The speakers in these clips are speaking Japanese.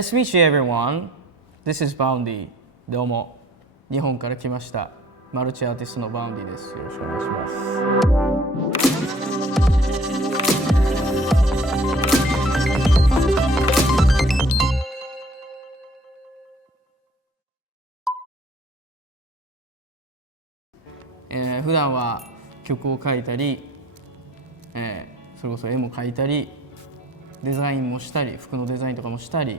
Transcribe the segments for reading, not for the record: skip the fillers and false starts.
Nice to meet you everyone. This is Boundy. どうも、日本から来ました。マルチアーティストの Boundy です。よろしくお願いします。普段は曲を書いたり、それこそ絵も描いたり、デザインもしたり、服のデザインとかもしたり、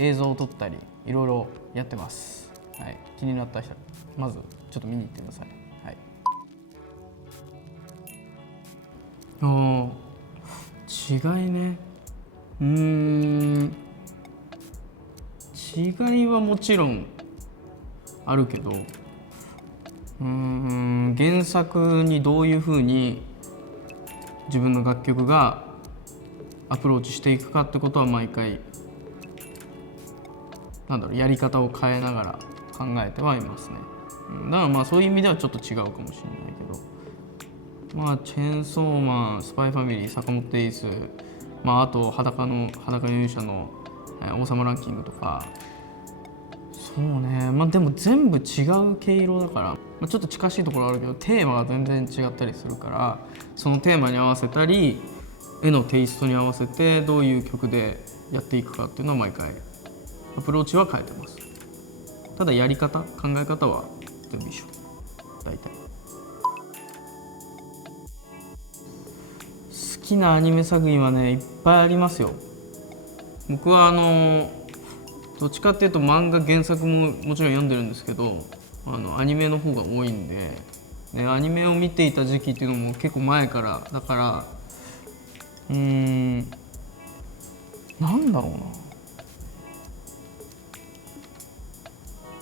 映像を撮ったり、いろいろやってます。はい、気になった人、まずちょっと見に行ってください。はい、違いね。違いはもちろんあるけど、原作にどういうふうに自分の楽曲がアプローチしていくかってことは毎回やり方を変えながら考えてはいますね。だからまあそういう意味ではちょっと違うかもしれないけど、まあチェーンソーマン、スパイファミリー、坂本デイズ、あと裸の勇者の王様ランキングとか、そうね、でも全部違う毛色だから、ちょっと近しいところあるけどテーマが全然違ったりするから、そのテーマに合わせたり絵のテイストに合わせてどういう曲でやっていくかっていうのは毎回アプローチは変えてます。ただやり方、考え方は全部一緒、大体。好きなアニメ作品はね、いっぱいありますよ。僕はどっちかっていうと漫画原作ももちろん読んでるんですけど、アニメの方が多いんで、アニメを見ていた時期っていうのも結構前からだから、なんだろうな、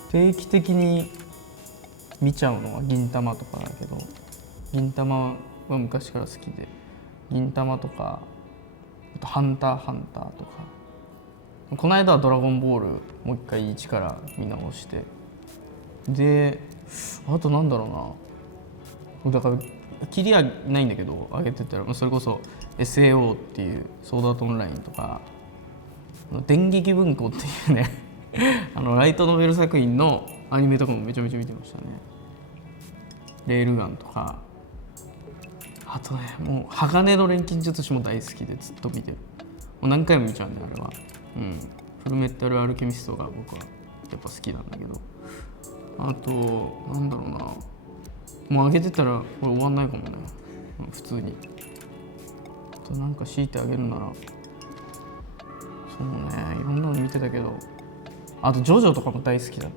定期的に見ちゃうのは銀魂とかだけど、銀魂は昔から好きで、銀魂とか、あとハンターハンターとか、この間はドラゴンボールもう一回一から見直して、であとなんだろうな、だからキリはないんだけど上げてたら、それこそ SAO っていうソードアートオンラインとか、電撃文庫っていうねライトノベル作品のアニメとかもめちゃめちゃ見てましたね。レールガンとか、あとね、もう鋼の錬金術師も大好きでずっと見てる。もう何回も見ちゃうんであれは。フルメタルアルケミストが僕はやっぱ好きなんだけど、あとなんだろうな、もう上げてたらこれ終わんないかもね、普通に。あとなんか強いてあげるなら、そうね、いろんなの見てたけど、あとジョジョとかも大好きだね。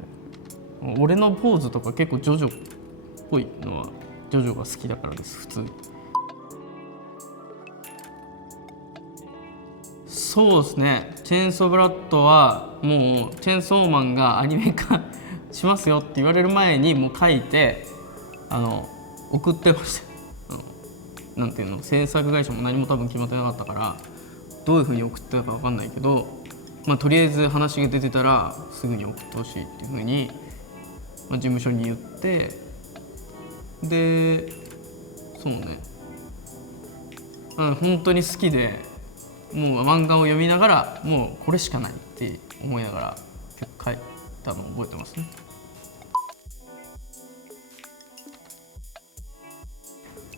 俺のポーズとか結構ジョジョっぽいのはジョジョが好きだからです、普通に。そうですね、チェーンソーブラッドはもうチェーンソーマンがアニメ化しますよって言われる前にもう書いて送ってました。なんていうの、制作会社も何も多分決まってなかったからどういうふうに送ってたか分かんないけど、とりあえず話が出てたらすぐに送ってほしいっていうふうに、事務所に言って、でそうね、本当に好きで、もう漫画を読みながらもうこれしかないって思いながら曲書いたのを覚えてますね。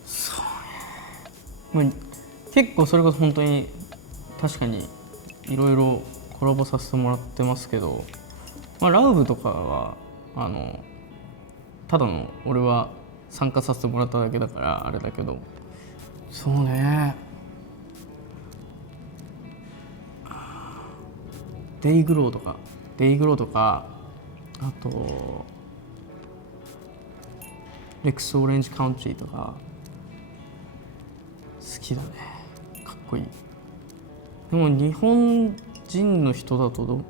そうね、結構それこそ本当に確かにいろいろコラボさせてもらってますけど、ラウブとかはただの俺は参加させてもらっただけだからあれだけど、そうね、デイグローとか、あとレクスオレンジカウントリーとか好きだね、かっこいい。でも日本人の人だとど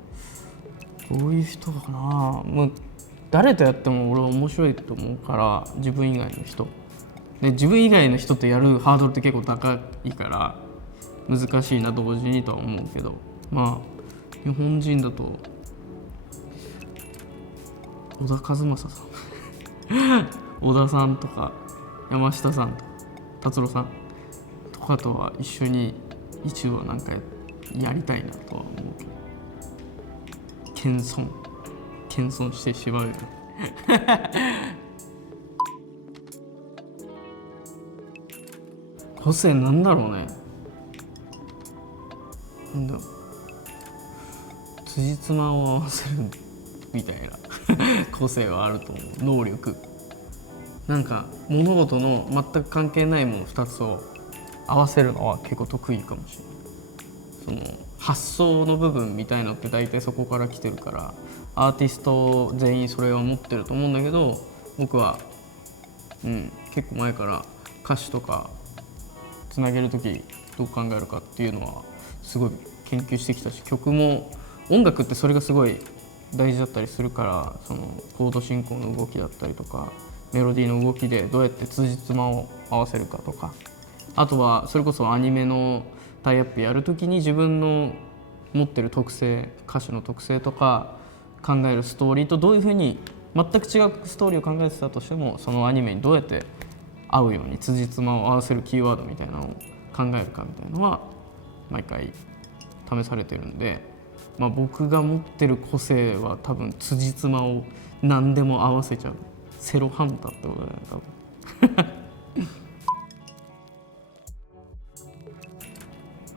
ういう人かな、もう誰とやっても俺は面白いと思うから、自分以外の人で、自分以外の人とやるハードルって結構高いから難しいな同時にとは思うけど、日本人だと小田和正さん小田さんとか山下さんとか達郎さんとかとは一緒に一度はなんかやりたいなとは思うけど、謙遜してしまうよね個性なんだろうね。なんだろう、辻褄を合わせるみたいな個性はあると思う。能力、なんか物事の全く関係ないもの2つを合わせるのは結構得意かもしれない。その発想の部分みたいのって大体そこから来てるから、アーティスト全員それは持ってると思うんだけど、僕は、結構前から歌詞とかつなげる時どう考えるかっていうのはすごい研究してきたし、曲も音楽ってそれがすごい大事だったりするから、そのコード進行の動きだったりとかメロディーの動きでどうやって辻褄を合わせるかとか、あとはそれこそアニメのタイアップやるときに自分の持ってる特性、歌詞の特性とか考えるストーリーとどういうふうに全く違うストーリーを考えてたとしても、そのアニメにどうやって合うように辻褄を合わせるキーワードみたいなのを考えるかみたいなのは毎回試されてるんで、僕が持ってる個性は多分辻褄を何でも合わせちゃうセロハンターってことだよね多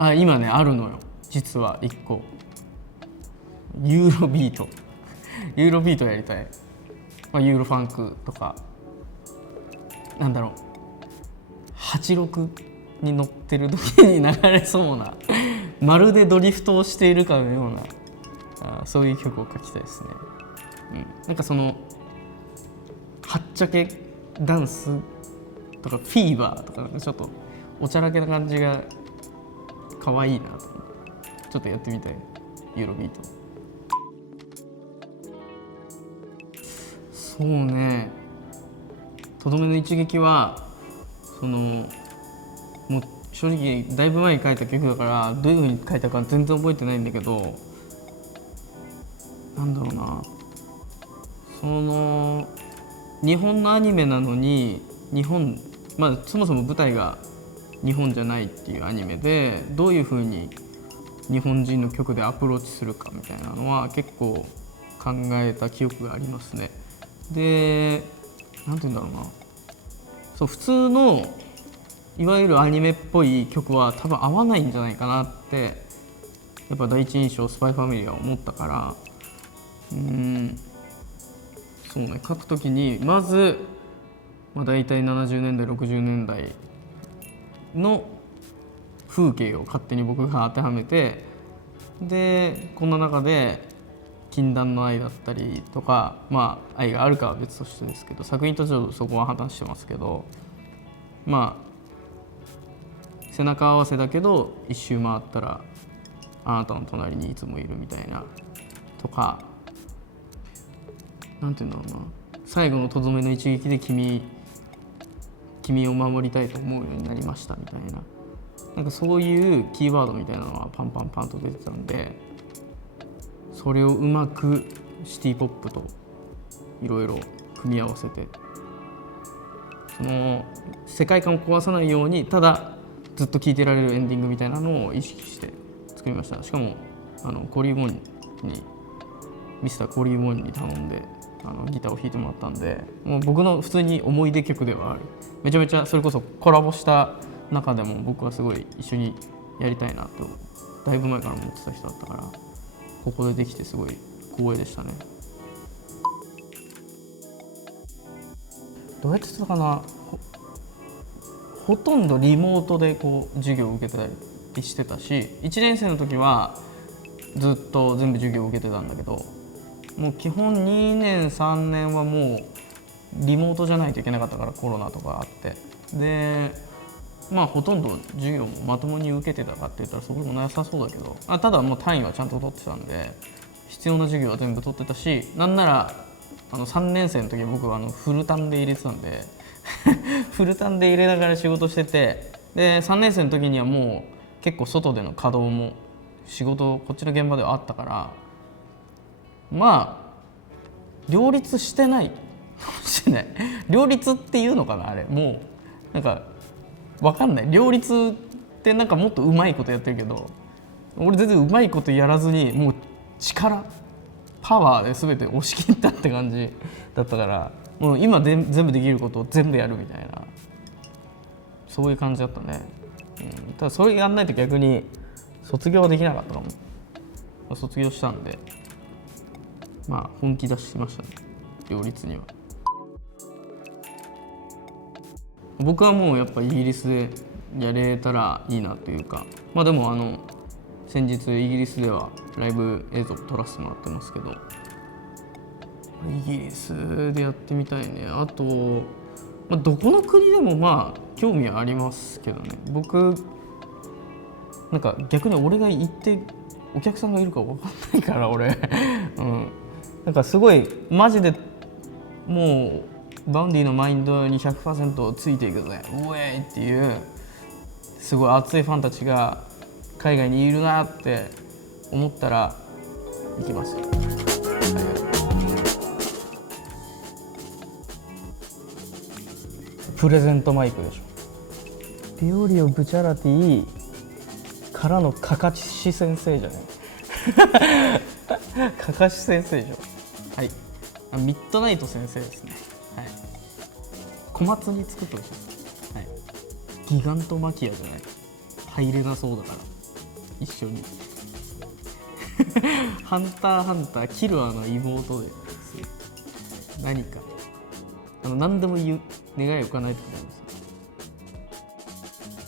分今ねあるのよ、実は1個。ユーロビートやりたい。ユーロファンクとか、なんだろう、86に乗ってる時に流れそうなまるでドリフトをしているかのような、そういう曲を書きたいですね。なんかそのはっちゃけダンスとかフィーバーとか、ちょっとおちゃらけな感じが可愛いなと思って、ちょっとやってみたい。ユーロビート。そうね、とどめの一撃はそのもう正直だいぶ前に書いた曲だからどういう風に書いたか全然覚えてないんだけど、なんだろうな、その日本のアニメなのにそもそも舞台が日本じゃないっていうアニメで、どういう風に日本人の曲でアプローチするかみたいなのは結構考えた記憶がありますね。で、なんて言うんだろうな、そう普通のいわゆるアニメっぽい曲は多分合わないんじゃないかなってやっぱ第一印象スパイファミリーは思ったから、そうね、書くときにまず、大体70年代60年代の風景を勝手に僕が当てはめて、でこんな中で禁断の愛だったりとか、愛があるかは別としてですけど、作品とちょっとそこは話してますけど、背中合わせだけど一周回ったらあなたの隣にいつもいるみたいなとか、なんていうんだろうな、最後のとどめの一撃で君を守りたいと思うようになりましたみたいな、なんかそういうキーワードみたいなのはパンパンパンと出てたんで、それをうまくシティポップといろいろ組み合わせて、その世界観を壊さないようにただずっと聴いてられるエンディングみたいなのを意識して作りました。しかもコリー・ウォンにミスターコリー・ウォンに頼んでギターを弾いてもらったんで、もう僕の普通に思い出曲ではある。めちゃめちゃそれこそコラボした中でも僕はすごい一緒にやりたいなとだいぶ前から思ってた人だったから、ここでできてすごい光栄でしたね。どうやってたかな、ほとんどリモートで授業を受けてたりしてたし、1年生の時はずっと全部授業を受けてたんだけど、もう基本2年3年はもうリモートじゃないといけなかったから、コロナとかあって、でほとんど授業もまともに受けてたかって言ったらそうでもなさそうだけど、ただもう単位はちゃんと取ってたんで必要な授業は全部取ってたし、なんなら3年生の時僕はフルタンで入れてたんでフルタンで入れながら仕事してて、で3年生の時にはもう結構外での稼働も仕事こっちの現場ではあったから、両立してないかもしれない両立っていうのかな、あれもうなんか分かんない。両立ってなんかもっとうまいことやってるけど、俺全然うまいことやらずにもうパワーで全て押し切ったって感じだったから、もう今全部できることを全部やるみたいな、そういう感じだったね。ただそれやんないと逆に卒業はできなかったかも。卒業したんで、まあ本気出しましたね、両立には。僕はもうやっぱイギリスでやれたらいいなというか、まあでも先日イギリスではライブ映像を撮らせてもらってますけど、イギリスでやってみたいね。あと、どこの国でもまあ興味はありますけどね。僕なんか逆に俺が行ってお客さんがいるか分かんないから俺なんかすごいマジでもうバウンディのマインドに 100% ついていくぜ、ウェイっていうすごい熱いファンたちが海外にいるなって思ったら行きますよ。プレゼントマイクでしょ。ビオリオ・ブチャラティからのかかし先生じゃねかかし先生でしょ。はい、ミッドナイト先生ですね。はい、小松に作ってほしいです。はい、ギガントマキアじゃない、入れなそうだから一緒にハンターハンターキルアの妹です。何か何でも言う願いを叶えてくれるんですよ。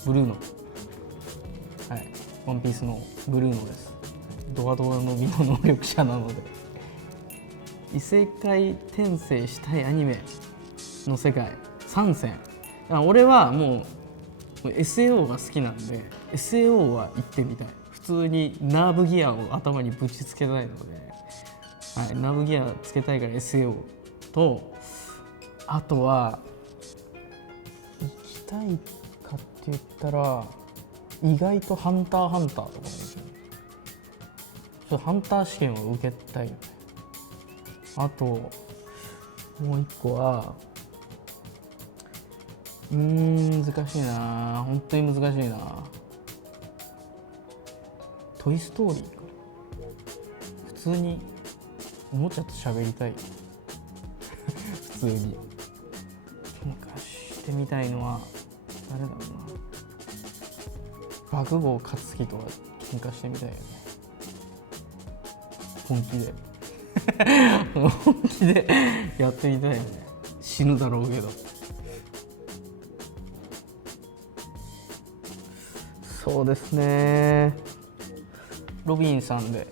ブルーノ、はい、ワンピースのブルーノです。ドアドアの美の能力者なので、異世界転生したいアニメの世界参戦。俺はもう SAO が好きなんで SAO は行ってみたい。普通にナーブギアを頭にぶちつけたいので、はい、ナーブギアつけたいから SAO と、あとは行きたいかって言ったら意外とハンターハンターとかもですね。ちょっとハンター試験を受けたいよね。あともう一個は難しいな、本当に難しいな。トイストーリーか。普通におもちゃと喋りたい普通に喧嘩してみたいのは誰だろうな。爆豪勝樹とは喧嘩してみたいよね、本気で本気でやってみたいよね。死ぬだろうけど。そうですね、ロビンさんで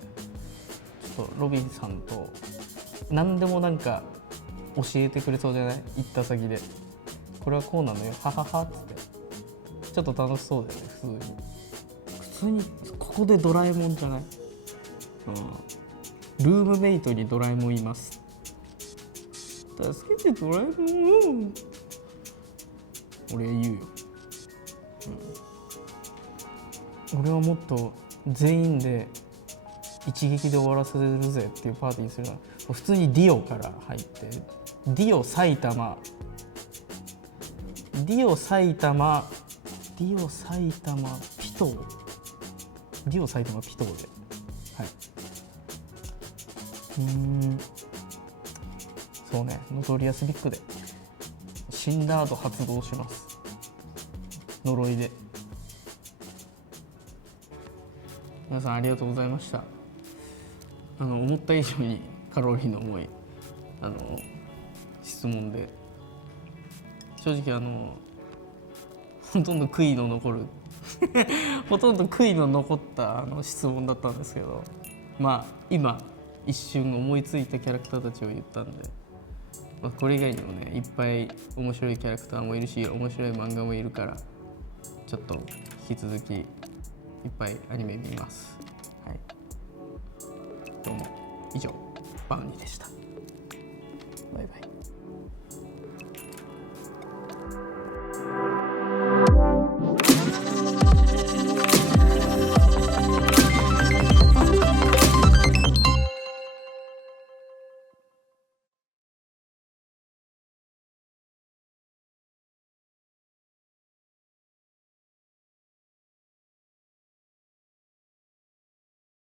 ちょっとロビンさんと何でもなんか教えてくれそうじゃない？行った先でこれはこうなのよはははっつってちょっと楽しそうだよね。普通にここでドラえもんじゃない？ルームメイトにドラえもんいます、助けてドラえもん、俺言うよ、俺はもっと全員で一撃で終わらせるぜっていうパーティーするのは普通にディオから入って、ディオ埼玉ピトー、ディオ埼玉ピトーで、はい、そうね、ノトリアスビッグで死んだ後発動します、呪いで。皆さんありがとうございました。思った以上にカロリーの重い質問で、正直ほとんど悔いの残るほとんど悔いの残った質問だったんですけど、まあ今一瞬思いついたキャラクターたちを言ったんで、これ以外にもねいっぱい面白いキャラクターもいるし面白い漫画もいるから、ちょっと引き続きいっぱいアニメ見ます。はい、どうも以上バウニーでした。バイバイ。